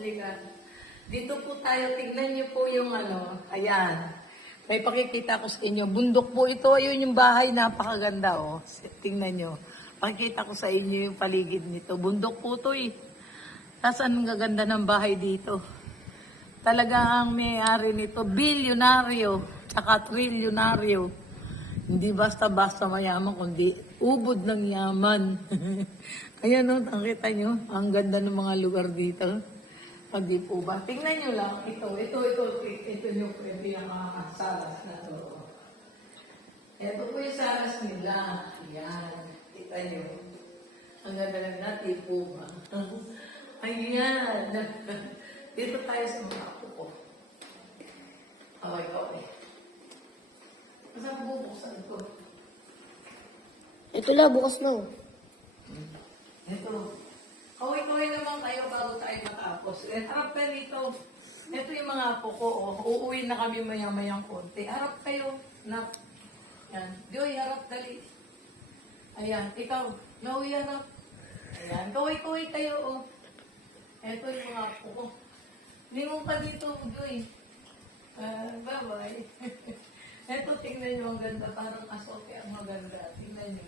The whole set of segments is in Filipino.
Halika. Dito po tayo, tingnan niyo po yung ano, ayan. May pakikita ko sa inyo. Bundok po ito, ayun yung bahay, napakaganda oh. Tingnan niyo. Pakikita ko sa inyo yung paligid nito. Bundok po ito eh. Saan ang gaganda ng bahay dito? Talaga ang may-ari nito, bilyonaryo, tsaka trilyonaryo. Hindi basta-basta mayaman, kundi ubod ng yaman. Ayan o, nakita nyo, ang ganda ng mga lugar dito. Hindi po ba? Tingnan nyo lang, ito yung pwede yung mga salas na to. Ito po yung salas nila. Ayan, kita nyo. Ang ganda-ganda, di po ba? Ayan. Dito tayo sa mga apo ko. Okay. Saan bubuksan ko? Ito lang, bukas na. Ito. Kaway-kaway naman tayo bago tayo matapos. Harap kayo dito. Ito yung mga apo ko. Oh. Uuwi na kami maya-mayang konti. Harap kayo. Yan. Joy, harap dali. Ayan. Ikaw. Nauwi, harap. Ayan. Kaway-kaway kayo. Oh. Ito yung mga apo ko. Lingon pa dito, Joy. Bye-bye. Ito, tingnan nyo, ang ganda. Parang asote ang maganda. Tingnan nyo.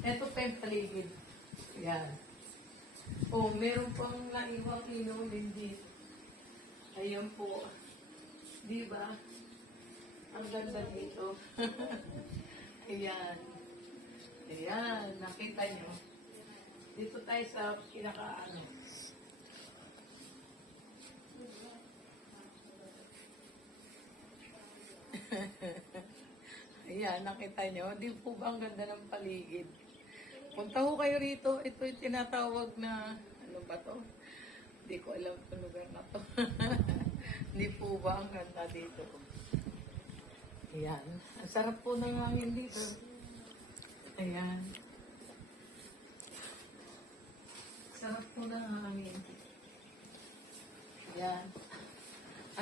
Ito pa yung paligid. Yan. Oh, meron pang naiwang ilaw din dito. Ayan po. Diba? Ang ganda dito. Ayan. Ayan. Nakita nyo. Dito tayo sa pinaka-ano. Ayan, nakita nyo. Di po ba ang ganda ng paligid? Punta ho kayo rito. Ito yung tinatawag na, ano ba to? Hindi ko alam kung lugar na to. Di po ba ang ganda dito? Ayan. Ang sarap po ng hangin dito. Ayan. Sarap po ng hangin. Ayan.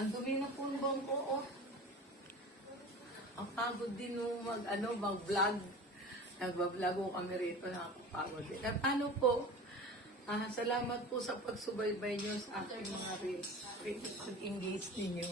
Ang dumi na po ng bangko, oh. Ang pagod din nung mag-vlog. Nagbablog ko kami rito, nakakapagod din. At ano po, salamat po sa pagsubaybay nyo sa aking mga reels. Pag-engage ninyo.